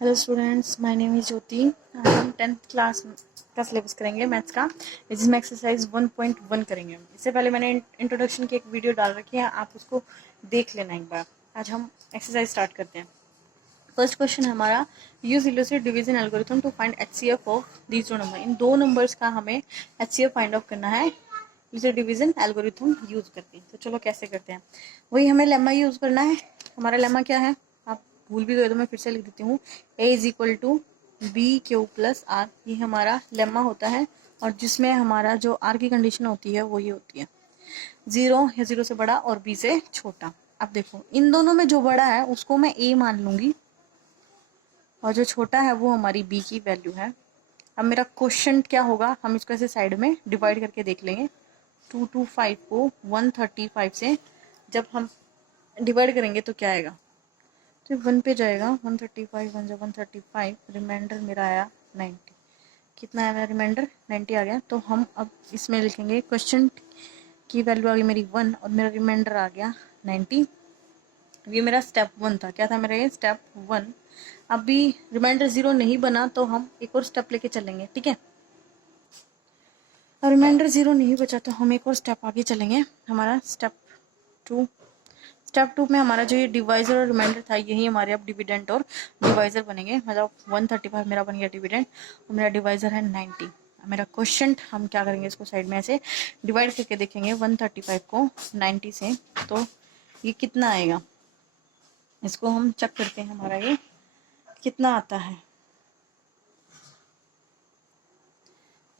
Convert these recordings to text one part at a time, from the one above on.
Hello students, my name is Jyoti. हम 10th class का syllabus करेंगे मैथ्स का, जिसमें एक्सरसाइज 1.1 करेंगे। इससे पहले मैंने इंट्रोडक्शन की एक वीडियो डाल रखी है, आप उसको देख लेना एक बार। आज हम एक्सरसाइज स्टार्ट करते हैं। फर्स्ट क्वेश्चन है हमारा, use illustrate division algorithm to find HCF of these two number. इन दो नंबर्स का हमें एचसीएफ फाइंड आउट करना है इलस्ट्रेट डिवीजन एल्गोरिथम यूज करके। तो चलो कैसे करते हैं। वही हमें लेमा यूज करना है। हमारा लेमा क्या है, आप भूल भी गए तो मैं फिर से लिख देती हूँ। A is equal to B Q plus r, ये हमारा लेमा होता है। और जिसमें हमारा जो आर की कंडीशन होती है वो ये होती है, 0 या 0 से बड़ा और बी से छोटा। अब देखो, इन दोनों में जो बड़ा है उसको मैं ए मान लूंगी और जो छोटा है वो हमारी बी की वैल्यू है। अब मेरा क्वेश्चन क्या होगा, हम इसको ऐसे साइड में डिवाइड करके देख लेंगे। 225 को 135 से जब हम डिवाइड करेंगे तो क्या आएगा, तो 1 पे जाएगा। 135 1 135, रिमाइंडर मेरा आया 90। कितना आया मेरा रिमाइंडर, 90 आ गया। तो हम अब इसमें लिखेंगे क्वेश्चन की वैल्यू आ गई मेरी 1 और मेरा रिमाइंडर आ गया 90। ये मेरा स्टेप 1 था। क्या था मेरा, ये स्टेप 1। अभी रिमाइंडर 0 नहीं बना तो हम एक और स्टेप लेके चलेंगे, ठीक है। और रिमाइंडर 0 नहीं बचा तो हम एक और स्टेप आगे चलेंगे, हमारा स्टेप 2। स्टेप 2 में हमारा जो ये डिवाइजर और रिमाइंडर था, यही हमारे अब डिविडेंड और डिवाइजर बनेंगे। मतलब 135 मेरा बन गया डिविडेंड और मेरा डिवाइजर है 90। मेरा क्वेश्चन, हम क्या करेंगे, इसको साइड में ऐसे डिवाइड करके देखेंगे 135 को 90 से, तो ये कितना आएगा। इसको हम चेक करते हैं, हमारा ये कितना आता है।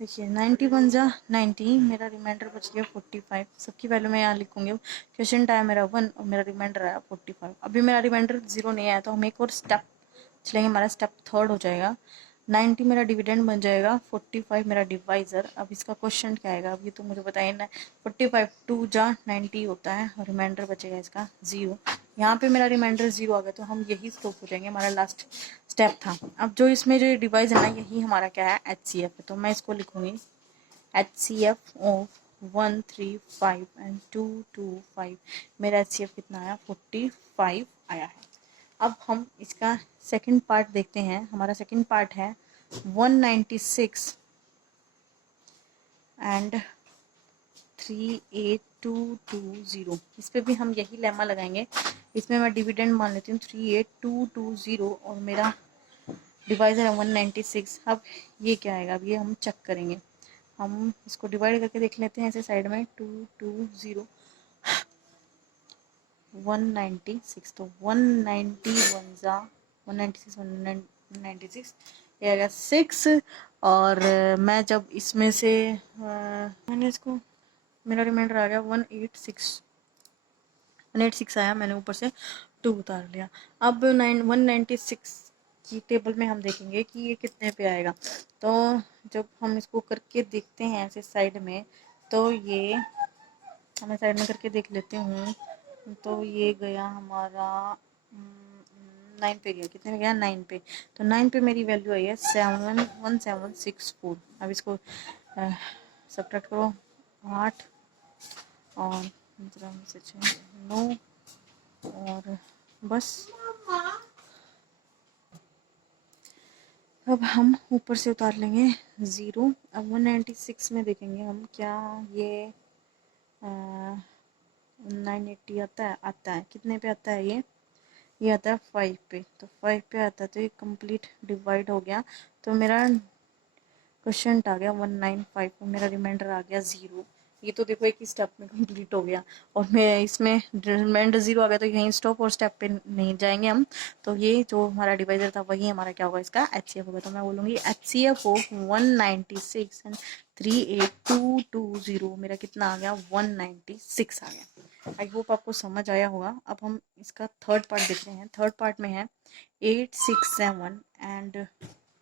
देखिए 90 बन जा 90, मेरा रिमाइंडर बच गया 45। सबकी वैल्यू मैं यहाँ लिखूंगी। क्वेश्चन आया मेरा 1 और मेरा रिमाइंडर आया 45। अभी मेरा रिमाइंडर 0 नहीं आया तो हम एक और स्टेप चलेंगे, हमारा स्टेप 3 हो जाएगा। 90 मेरा डिविडेंड बन जाएगा, 45 मेरा डिवाइजर। अब इसका क्वेश्चन क्या आएगा, अब ये तो मुझे बताइए ना। 45 2 जा 90 होता है और रिमाइंडर बचेगा इसका 0। यहाँ पे मेरा रिमाइंडर 0 आ गया तो हम यही स्टॉप हो जाएंगे, हमारा लास्ट स्टेप था। अब जो इसमें जो डिवाइस है ना, यही हमारा क्या है, HCF है। तो मैं इसको लिखूंगी HCF ऑफ 135 एंड 225। मेरा HCF कितना आया, 45 आया है। अब हम इसका सेकंड पार्ट देखते हैं। हमारा सेकंड पार्ट है 196 एंड 38220। इस पे भी हम यही लेमा लगाएंगे। इसमें मैं डिविडेंड मान लेती हूँ 38220 और मेरा डिवाइजर है 196। अब ये क्या आएगा, अब ये हम चेक करेंगे। हम इसको डिवाइड करके देख लेते हैं ऐसे साइड में। 220 196, तो 191 जा 196 196, ये आ गया 6। और मैं जब इसमें से मैंने इसको, मेरा रिमाइंडर आ गया 186 आया। मैंने ऊपर से 2 उतार लिया। अब 196 की टेबल में हम देखेंगे कि ये कितने पे आएगा। तो जब हम इसको करके देखते हैं ऐसे साइड में, तो ये मैं साइड में करके देख लेती हूँ। तो ये गया हमारा 9 पे गया। कितने में गया, 9 पे। तो 9 पे मेरी वैल्यू आई है 71764। अब इसको सब्ट्रैक्ट करो, 8 और 9 और बस। अब हम ऊपर से उतार लेंगे 0। अब 196 में देखेंगे हम, क्या ये 980 आता है। कितने पे आता है ये आता है 5 पे। तो 5 पे आता है तो ये कंप्लीट डिवाइड हो गया। तो मेरा क्वेश्चन आ गया 195 और मेरा रिमाइंडर आ गया 0। ये तो देखो एक ही स्टेप में कंप्लीट हो गया। और मैं इसमें रिमाइंडर 0 आ गया तो यहीं स्टॉप और स्टेप पे नहीं जाएंगे हम। तो ये जो हमारा डिवाइजर था वही हमारा क्या होगा, इसका HCF होगा। तो मैं बोलूँगी HCF ऑफ 196 एंड 38220। मेरा कितना आ गया, 196 आ गया। आई होप आपको समझ आया होगा। अब हम इसका थर्ड पार्ट देख रहे हैं। थर्ड पार्ट में है 867 एंड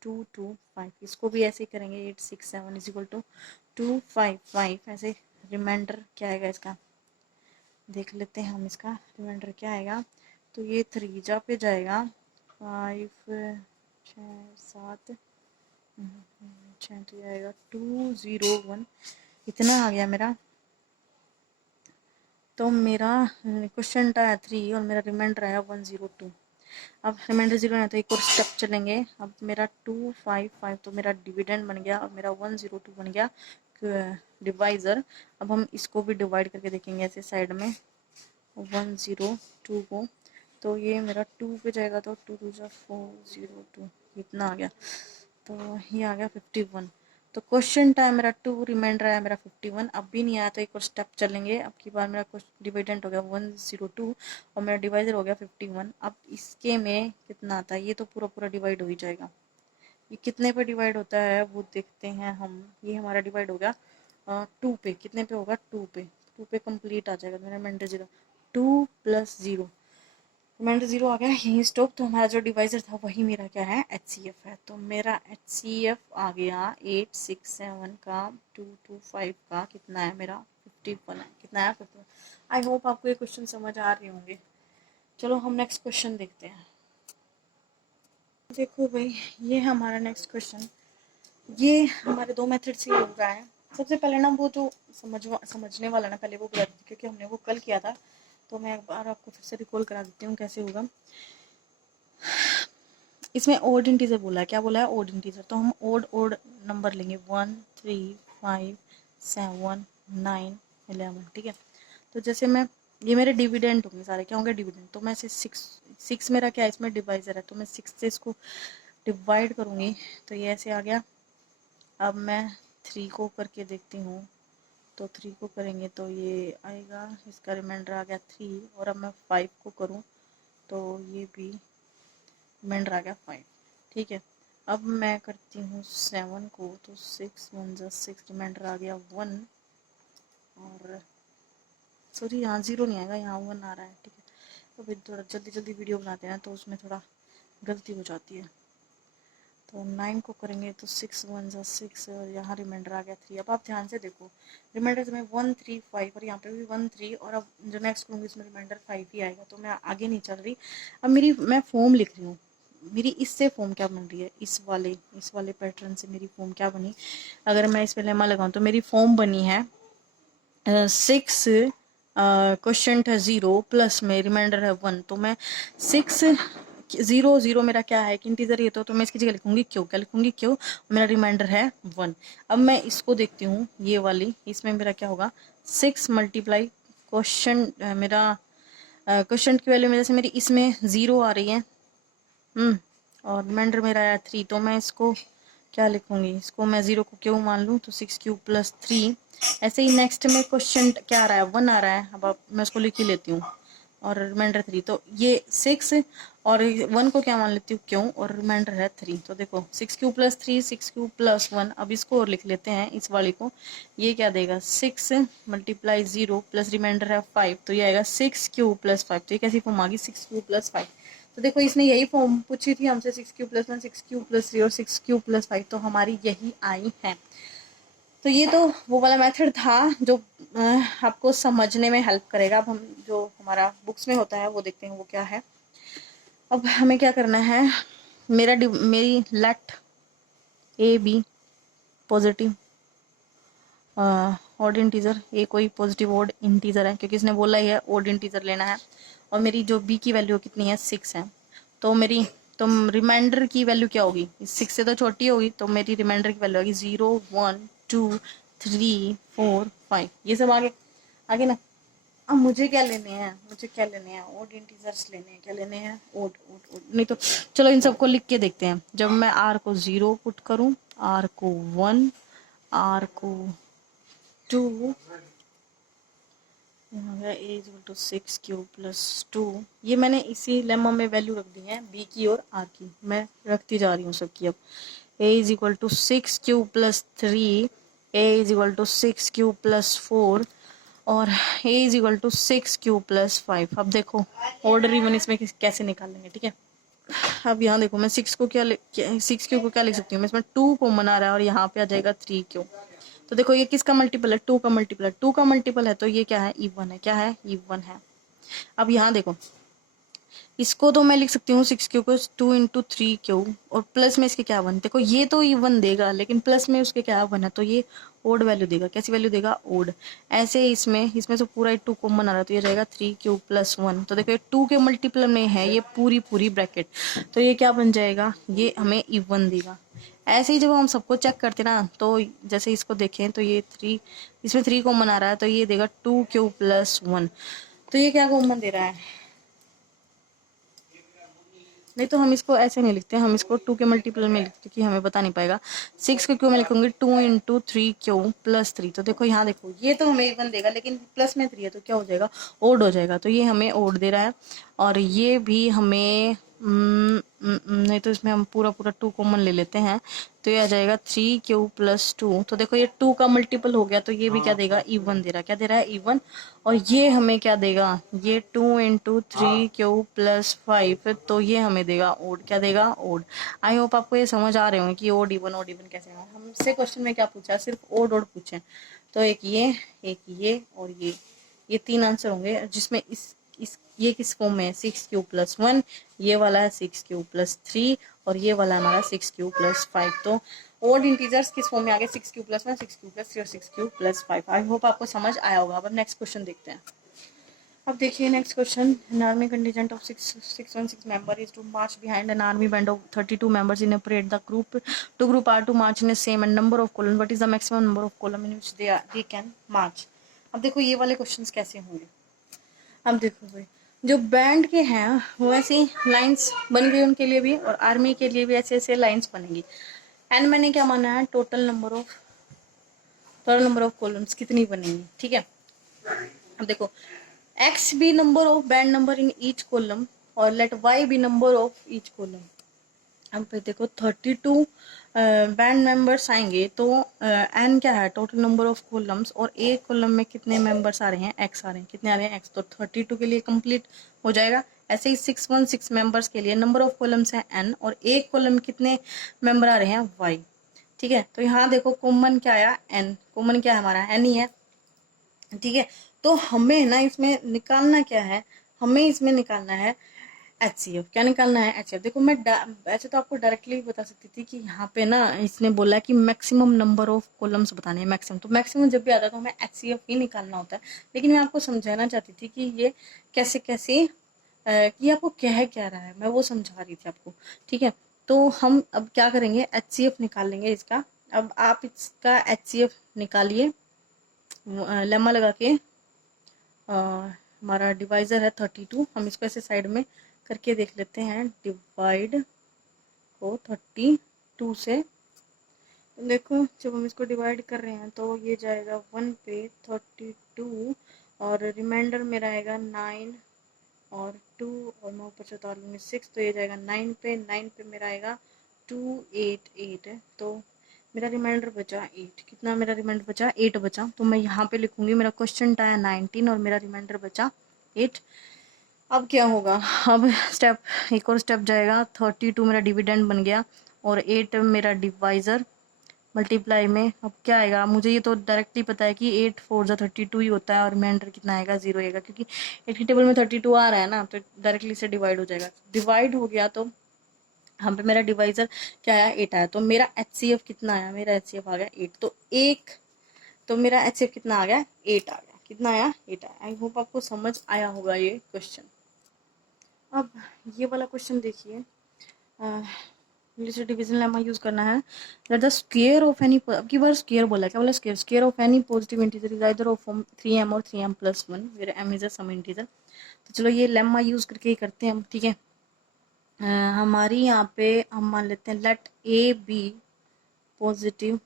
225। इसको भी ऐसे ही करेंगे। 867 इज इक्वल टू 255। ऐसे रिमाइंडर क्या आएगा इसका, देख लेते हैं हम। इसका रिमाइंडर क्या आएगा, तो ये 3 जा पे जाएगा, 5 6 7 6 तो आएगा 201। इतना आ गया मेरा। तो मेरा क्वेश्चन आया 3 और मेरा रिमाइंडर आया 102। अब रिमाइंडर 0 है तो एक और स्टेप चलेंगे। अब मेरा 255 तो मेरा डिविडेंड बन गया, अब मेरा 102 बन गया डिवाइज़र। अब हम इसको भी डिवाइड करके देखेंगे ऐसे साइड में 102 को, तो ये मेरा 2 पे जाएगा तो 2 2 जा 402 इतना आ गया, तो ये आ गया 51। तो क्वेश्चन टाइम मेरा 2, रिमाइंडर आया मेरा 51। अब भी नहीं आया तो एक और स्टेप चलेंगे। अब की बार मेरा डिविडेंड हो गया 102 और मेरा डिवाइजर हो गया 51। अब इसके में कितना आता है, ये तो पूरा पूरा डिवाइड हो ही जाएगा। ये कितने पे डिवाइड होता है वो देखते हैं हम। ये हमारा डिवाइड हो गया 2 पे। कितने पे होगा, 2 पे। 2 पे कंप्लीट आ जाएगा मेरा रिमाइंडर 0। 2 + 0 रिमाइंडर 0 आ गया यहीं स्टॉप। तो हमारा जो डिवाइजर था वही मेरा क्या है, HCF है। तो मेरा HCF आ गया 867 का 225 का कितना है मेरा 51 है। कितना है 51। आई होप आपको ये क्वेश्चन समझ आ रहे होंगे। चलो हम नेक्स्ट क्वेश्चन देखते हैं। देखो भाई, ये है हमारा नेक्स्ट क्वेश्चन। ये हमारे 2 मेथड से हो रहा है। सबसे पहले ना वो जो समझने वाला ना पहले वो बता देती, क्योंकि हमने वो कल किया था। तो मैं एक बार आपको फिर से रिकॉल करा देती हूँ कैसे होगा। इसमें ओड इंटीजर बोला है। क्या बोला है, ओड इंटीजर। तो हम ओड नंबर लेंगे 1 3 5 7 9 11। ठीक है। तो जैसे मैं, ये मेरे डिविडेंड होंगे सारे। क्या होंगे, डिविडेंड। तो मैं इसे 6 मेरा क्या है, इसमें डिवाइजर है, तो मैं 6 से इसको डिवाइड करूँगी तो ये ऐसे आ गया। अब मैं 3 को करके देखती हूँ, तो 3 को करेंगे तो ये आएगा, इसका रिमाइंडर आ गया 3। और अब मैं 5 को करूँ तो ये भी रिमाइंडर आ गया 5। ठीक है। अब मैं करती हूँ 7 को, तो 6 1 जा 6 रिमाइंडर आ गया 1। और सॉरी, यहाँ 0 नहीं आएगा, यहाँ 1 आ रहा है। ठीक है। अभी थोड़ा जल्दी जल्दी वीडियो बनाते हैं तो उसमें थोड़ा गलती हो जाती है। तो 9 को करेंगे तो 6 1 जा 6 और यहाँ रिमाइंडर आ गया 3। अब आप ध्यान से देखो, रिमाइंडर में 1 3 5 और यहाँ पे भी 1 3, और अब जो नेक्स्ट करूँगी इसमें रिमाइंडर 5 ही आएगा। तो मैं आगे नहीं चल रही। अब मैं फॉर्म लिख रही हूँ। मेरी इससे फॉर्म क्या बन रही है, इस वाले पैटर्न से मेरी फॉर्म क्या बनी। अगर मैं इस पर लेमा लगाऊँ तो मेरी फॉर्म बनी है 6 क्वेश्चन था 0 प्लस में रिमाइंडर है 1। तो मैं 6 0 0 मेरा क्या है, एक इंटीजर ये तो मैं इसकी जगह लिखूंगी क्यों। क्या लिखूंगी, क्यों। मेरा रिमाइंडर है 1। अब मैं इसको देखती हूँ, ये वाली, इसमें मेरा क्या होगा, 6 मल्टीप्लाई क्वेश्चन, मेरा क्वेश्चन की वैल्यू में जैसे मेरी इसमें 0 आ रही है, और रिमाइंडर मेरा आया 3। तो मैं इसको क्या लिखूंगी, इसको मैं 0 को क्यों मान लूँ, तो 6 क्यूब प्लस 3। ऐसे ही नेक्स्ट में क्वेश्चन क्या आ रहा है, 1 आ रहा है। अब मैं उसको लिख ही लेती हूँ, और रिमाइंडर 3। तो ये 6 और 1 को क्या मान लेती हूँ, क्यों, और रिमाइंडर है 3। तो देखो 6 क्यूब प्लस 3 6 क्यूब प्लस 1। अब इसको और लिख लेते हैं, इस वाली को। ये क्या देगा, 6 मल्टीप्लाई 0 प्लस रिमाइंडर है 5। तो ये आएगा 6 क्यूब प्लस 5। तो ये कैसी फॉर्म आ गई, 6 क्यूब प्लस 5। तो देखो इसने यही फॉर्म पूछी थी हमसे, 6 क्यूब प्लस 1 6 क्यूब प्लस 3 और 6 क्यूब प्लस 5। तो हमारी यही आई है। तो ये तो वो वाला मेथड था जो आपको समझने में हेल्प करेगा। अब हम जो हमारा बुक्स में होता है वो देखते हैं वो क्या है। अब हमें क्या करना है, मेरी let a B positive odd integer. A कोई पॉजिटिव ऑड इंटीजर है, क्योंकि इसने बोला ही है ऑड इंटीजर लेना है। और मेरी जो बी की वैल्यू कितनी है, 6 है। तो मेरी रिमाइंडर की वैल्यू क्या होगी, 6 से तो छोटी होगी। तो मेरी रिमाइंडर की वैल्यू होगी 0 1 2 3 4 5। ये सब आगे आगे ना। अब मुझे क्या लेने हैं, ओड इंटीजर्स लेने हैं। क्या लेने हैं, ओड ओड ओड। नहीं तो चलो इन सबको लिख के देखते हैं। जब मैं आर को 0 पुट करूं, आर को 1, आर को 2, ए इक्वल टू 6 क्यूब प्लस 2। ये मैंने इसी लेमा में वैल्यू रख दी है, बी की और आर की। मैं रखती जा रही हूँ सबकी। अब a is equal to 6 cube plus 3, a is equal to 6 cube plus 4, और a is equal to 6 cube plus 5। अब देखो ऑर्डर इवन इसमें कैसे निकालेंगे। ठीक है। अब यहाँ देखो, मैं 6 को 6 क्यूब को क्या लिख सकती हूँ, मैं इसमें 2 कॉमन आ रहा है और यहाँ पे आ जाएगा 3 क्यूब। तो देखो ये किसका मल्टीपल है, 2 का मल्टीपल है। 2 का मल्टीपल है तो ये क्या है, इवन है। क्या है, इवन है। अब यहाँ देखो, इसको तो मैं लिख सकती हूँ 6 क्यू को 2 × 3 क्यू, और प्लस में इसके क्या वन, देखो ये तो ये वन देगा, लेकिन प्लस में उसके क्या वन है, तो ये ओड वैल्यू देगा। कैसी वैल्यू देगा? ओड। ऐसे इसमें से पूरा 2 कॉमन आ रहा है, तो ये रहेगा 3 क्यू + 1। तो देखो ये 2 के मल्टीपल में है ये पूरी ब्रैकेट, तो ये क्या बन जाएगा, ये हमें इवन देगा। ऐसे ही जब हम सबको चेक करते ना, तो जैसे इसको देखें तो ये 3, इसमें 3 कॉमन आ रहा है, तो ये देगा 2 क्यू + 1। तो ये क्या कॉमन दे रहा है? नहीं तो हम इसको ऐसे नहीं लिखते, हम इसको 2 के मल्टीपल में लिखते, कि हमें बता नहीं पाएगा। 6 को क्यों मैं लिखूंगी 2 × 3 क्यू + 3। तो देखो यहाँ देखो, ये तो हमें इवन देगा, लेकिन प्लस में 3 है तो क्या हो जाएगा, ओड हो जाएगा। तो ये हमें ओड दे रहा है। और ये भी हमें नहीं तो इसमें हम पूरा 2 कॉमन ले लेते हैं, तो ये आ जाएगा 3 क्यू + 2। तो देखो ये 2 का मल्टीपल हो गया, तो ये भी क्या देगा, इवन दे रहा है। क्या दे रहा है? इवन। और ये हमें क्या देगा, ये 2 × 3 क्यू + 5, तो ये हमें देगा ओड। क्या देगा? ओड। आई होप आपको ये समझ आ रहे होंगे कि ओड इवन कैसे है। हमसे क्वेश्चन में क्या पूछा, सिर्फ ओड पूछे। तो एक ये और ये 3 आंसर होंगे, जिसमें इस ये किस फॉर्म में है, 6 क्यू + 1, ये वाला है 6 क्यू + 3, और ये वाला हमारा 6 क्यू + 5। तो ओड इंटीजर्स किस फॉर्म में आ गए, 6 क्यू + 1, 6 क्यू + 3 और 6 क्यू + 5। आई होप आपको समझ आया होगा। अब नेक्स्ट क्वेश्चन देखते हैं। अब देखिए next question. An army contingent of 616 member is to march behind an army band of 32 members in a parade. The group are to march in a same and number of column. What is the maximum number of column in which they can march. अब देखो ये वाले questions कैसे होंगे। अब देखो भाई, जो बैंड के हैं वो ऐसी लाइंस बन गई उनके लिए भी, और आर्मी के लिए भी ऐसे ऐसे लाइंस बनेंगी। एन मैंने क्या माना है, टोटल नंबर ऑफ कॉलम्स कितनी बनेंगी, ठीक है। अब देखो, x be number of band number in each column, और let y be number of each column. अब फिर देखो 32 बैंड मेंबर्स आएंगे, तो एन क्या है, टोटल नंबर ऑफ कॉलम्स, और एक कॉलम में कितने मेंबर्स आ रहे हैं, एक्स आ रहे हैं। कितने आ रहे हैं? एक्स। तो 32 के लिए कंप्लीट हो जाएगा। ऐसे ही 616 मेंबर्स के लिए नंबर ऑफ कॉलम्स है एन, और एक कॉलम में कितने मेंबर आ रहे हैं, वाई। ठीक है, तो यहाँ देखो कॉमन क्या आया, एन। कॉमन क्या है हमारा, एन ही है। ठीक है, तो हमें ना इसमें निकालना क्या है, हमें इसमें निकालना है HCF। क्या निकालना है? HCF। देखो मैं ऐसे तो आपको डायरेक्टली बता सकती थी कि यहाँ पे ना इसने बोला है कि मैक्सिमम नंबर ऑफ कॉलम्स बताने हैं, मैक्सिमम। तो मैक्सिमम जब भी आता है तो हमें HCF ही निकालना होता है। लेकिन मैं आपको समझाना चाहती थी कि ये कैसे कैसे कि आपको क्या रहा है, मैं वो समझा रही थी आपको। ठीक है, तो हम अब क्या करेंगे, HCF निकाल लेंगे इसका। अब आप इसका HCF निकालिए लेमा लगा के। हमारा डिवाइजर है 32, हम इसको ऐसे साइड में करके देख लेते हैं। डिवाइड को 32 से, देखो जब हम इसको डिवाइड कर रहे हैं तो ये जाएगा 1 पे 32, और रिमाइंडर में रहेगा 9 और 2, और 9 × 4 = 6, तो ये जाएगा 9 पे। 9 पे मेरा आएगा 288 है, तो मेरा रिमाइंडर बचा 8। कितना मेरा रिमाइंडर बचा? 8 बचा। तो मैं यहाँ पे लिखूंगी मेरा क्वेश्चन आया 19 और मेरा रिमाइंडर बचा 8। अब क्या होगा, अब एक और स्टेप जाएगा। 32 मेरा डिविडेंड बन गया, और 8 मेरा डिवाइजर मल्टीप्लाई में। अब क्या आएगा, मुझे ये तो डायरेक्टली पता है कि 8 × 4 = 32 ही होता है, और रिमाइंडर कितना आएगा, 0 आएगा, क्योंकि 8 की टेबल में 32 आ रहा है ना, तो डायरेक्टली से डिवाइड हो जाएगा। डिवाइड हो गया तो यहाँ पे मेरा डिवाइजर क्या आया, 8 आया। तो मेरा HCF कितना आया, मेरा HCF आ गया 8। तो मेरा HCF कितना आ गया, 8 आ गया। कितना आया, 8 आया। आई होप आपको समझ आया होगा ये क्वेश्चन। अब ये वाला क्वेश्चन देखिए, डिवीजन लेमा यूज करना है। That the square of any, अब की बार स्क्वायर बोला है। क्या बोला? Square of any positive integer is either of 3m और 3m+1 where m is a some integer. तो चलो ये लेमा यूज करके ही करते हैं हम। ठीक है, हमारी यहाँ पे हम मान लेते हैं let a B positive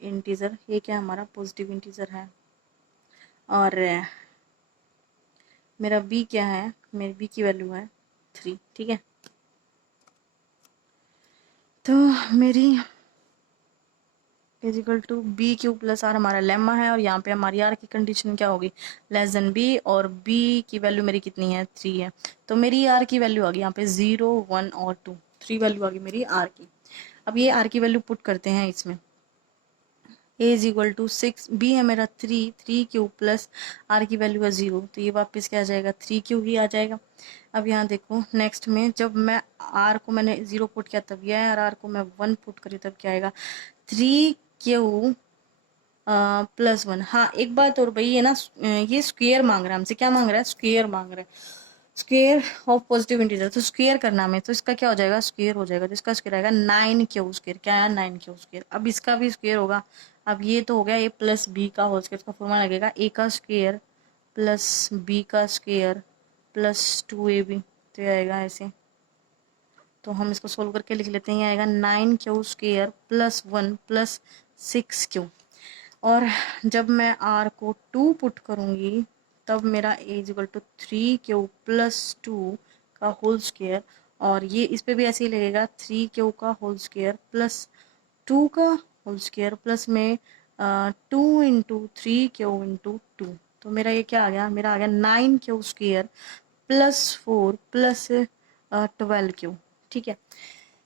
integer. ये क्या हमारा पॉजिटिव इंटीजर है, और मेरा बी क्या है, मेरी बी की वैल्यू है 3। ठीक है, तो मेरी इजिकल टू BQ+R हमारा लेमा है, और यहाँ पे हमारी आर की कंडीशन क्या होगी, लेस देन बी, और बी की वैल्यू मेरी कितनी है, 3 है। तो मेरी आर की वैल्यू आ गई यहाँ पे 0, 1 और 2, 3 वैल्यू आ गई मेरी आर की। अब ये आर की वैल्यू पुट करते हैं इसमें। ए इज इक्वल टू 6, बी है मेरा 3 क्यू प्लस आर की वैल्यू है 0, तो ये वापस क्या आ जाएगा 3 क्यू ही आ जाएगा। अब यहाँ देखो नेक्स्ट में जब मैं आर को मैंने 0 पुट किया तब यह है, और आर को मैं 1 पुट करी तब क्या आएगा 3 क्यू प्लस 1। हाँ एक बात और भाई, ये ना ये स्क्वायर मांग रहा है हमसे, क्या मांग रहा है स्क्वायर मांग रहा है, स्क्वायर ऑफ पॉजिटिव इंटीजर, तो स्क्वायर करना हमें, तो इसका क्या हो जाएगा स्क्वायर हो जाएगा, तो इसका स्क्वायर आएगा 9 क्यू स्क्वायर, क्या है 9 क्यू स्क्वायर। अब इसका भी स्क्वायर होगा, अब ये तो हो गया ए प्लस बी का होल स्क्वायर, इसका फॉर्मूला लगेगा ए का स्क्वायर प्लस बी का स्क्वायर प्लस 2ab, तो ये आएगा ऐसे। तो हम इसको सोल्व करके लिख लेते हैं, ये आएगा 9 Q square plus 1 plus 6 Q, और जब मैं आर को 2 पुट करूंगी तब मेरा a is equal to 3 q plus 2 का होल स्क्वायर, और ये इस पे भी ऐसे ही लगेगा 3 क्यू का होल स्क्वायर प्लस 2 का होल स्क्वायर प्लस में 2 इंटू 3 क्यू इंटू 2, तो मेरा ये क्या आ गया, मेरा आ गया 9 Q square plus 4 plus 12 Q. ठीक है,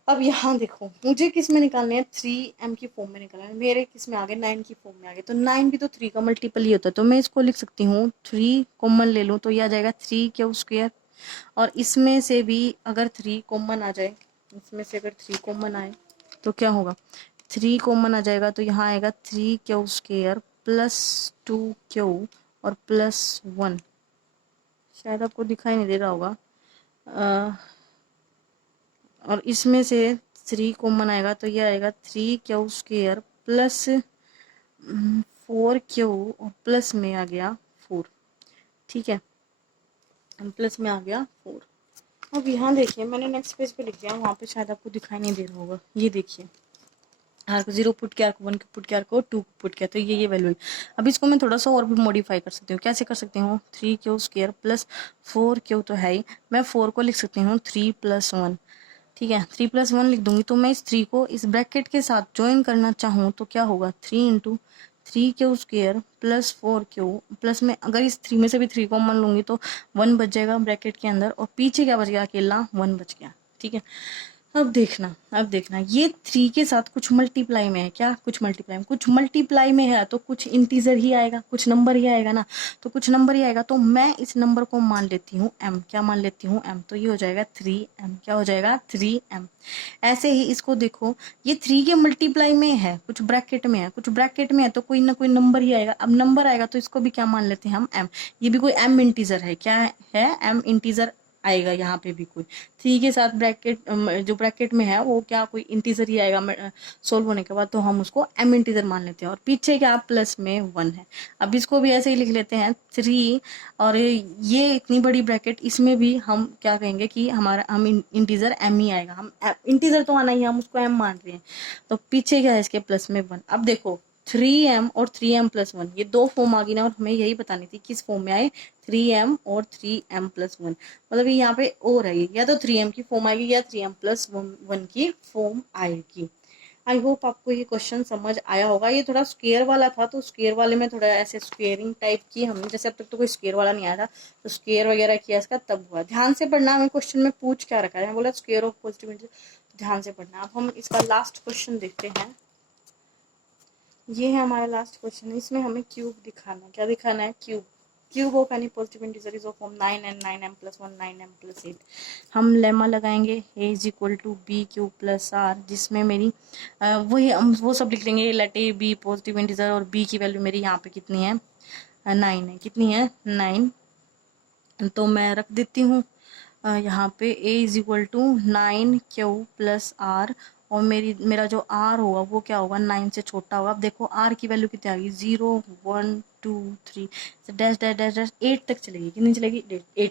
अब यहाँ देखो मुझे किस में निकालने हैं, 3m की फॉर्म में निकालना है, मेरे किस में आ गए 9 की फॉर्म में आ गए, तो 9 भी तो 3 का मल्टीपल ही होता है, तो मैं इसको लिख सकती हूँ 3 कॉमन ले लूँ तो ये आ जाएगा 3 क्यू स्क्वायर, और इसमें से भी अगर 3 कॉमन आ जाए, इसमें से अगर 3 कॉमन आए तो क्या होगा 3 कॉमन आ जाएगा, तो यहाँ आएगा 3 क्यू स्क्वायर प्लस 2 क्यू और प्लस 1, शायद आपको दिखाई नहीं दे रहा होगा, और इसमें से 3 कॉमन आएगा तो ये आएगा 3 क्यू स्क्वायर प्लस 4 क्यू और प्लस में आ गया 4। ठीक है, प्लस में आ गया 4। अब यहाँ देखिए मैंने नेक्स्ट पेज पे लिख दिया, वहाँ पे शायद आपको दिखाई नहीं दे रहा होगा, ये देखिए आर को 0 पुट किया, आर को 1 पुट किया, आर को 2 पुट किया, तो ये वैल्यू है। अब इसको मैं थोड़ा सा और भी मॉडिफाई कर सकती हूँ, कैसे कर सकती हूँ 3 क्यू स्क्वायर प्लस 4 क्यू तो है ही, मैं 4 को लिख सकती हूँ 3 प्लस 1। ठीक है, 3 प्लस 1 लिख दूंगी, तो मैं इस 3 को इस ब्रैकेट के साथ ज्वाइन करना चाहूँ तो क्या होगा 3 into 3 Q square plus 4 Q, plus में अगर इस 3 में से भी 3 कॉमन लूंगी तो 1 बच जाएगा ब्रैकेट के अंदर, और पीछे क्या बच गया अकेला 1 बच गया। ठीक है, अब देखना ये 3 के साथ कुछ मल्टीप्लाई में है, क्या कुछ मल्टीप्लाई में है, तो कुछ इंटीजर ही आएगा, कुछ नंबर ही आएगा ना, तो कुछ नंबर ही आएगा, तो मैं इस नंबर को मान लेती हूँ m, क्या मान लेती हूँ m, तो ये हो जाएगा 3m, क्या हो जाएगा 3m। ऐसे ही इसको देखो, ये 3 के मल्टीप्लाई में है, कुछ ब्रैकेट में है, कुछ ब्रैकेट में है, तो कोई ना कोई नंबर ही आएगा, अब नंबर आएगा तो इसको भी क्या मान लेते हैं हम m, ये भी कोई m इंटीजर है, क्या है m इंटीजर आएगा, यहाँ पे भी कोई 3 के साथ ब्रैकेट जो ब्रैकेट में है वो क्या कोई इंटीजर ही आएगा सोल्व होने के बाद, तो हम उसको m इंटीजर मान लेते हैं, और पीछे क्या प्लस में 1 है। अब इसको भी ऐसे ही लिख लेते हैं 3, और ये इतनी बड़ी ब्रैकेट, इसमें भी हम क्या कहेंगे कि हम इंटीजर m ही आएगा, हम इंटीजर तो आना ही, हम उसको m मान रहे हैं, तो पीछे क्या है इसके प्लस में 1। अब देखो 3m और 3m प्लस 1, ये दो फॉर्म आ गई ना, और हमें यही बतानी थी किस फॉर्म में आए 3m और 3m प्लस 1, मतलब यहाँ पे और है, या तो 3m की फॉर्म आएगी या 3m प्लस 1 की फॉर्म आएगी। आई होप आपको ये क्वेश्चन समझ आया होगा, ये थोड़ा स्क्वायर वाला था, तो स्क्वायर वाले में थोड़ा ऐसे स्क्वेयरिंग टाइप की हमने, जैसे अब तक तो कोई स्क्वायर वाला नहीं आया था, तो स्क्वायर वगैरह किया इसका तब हुआ। ध्यान से पढ़ना, हमें क्वेश्चन में पूछ क्या रखा है, मैं बोला स्क्वायर ऑफ पॉजिटिव इंटीजर, ध्यान से पढ़ना। अब हम इसका लास्ट क्वेश्चन देखते हैं, ये है हमारा लास्ट क्वेश्चन, इसमें हमें क्यूब दिखाना है, क्या दिखाना है cube of any positive integer is of form 9n 9m plus 1 9m plus 8। हम लेमा लगाएंगे a is equal to B Q plus R, जिसमें मेरी वही हम वो सब लिख लेंगे, let a B positive integer, और b की वैल्यू मेरी यहाँ पे कितनी है 9 है, कितनी है 9, तो मैं रख देती हूँ यहाँ पे a is equal to 9q plus R, और मेरा जो r होगा वो क्या होगा 9 से छोटा होगा। अब देखो r की वैल्यू कितनी आ गई 0 1 2 3 डैश डैश डैश डैश 8 तक चलेगी, कितनी चलेगी 8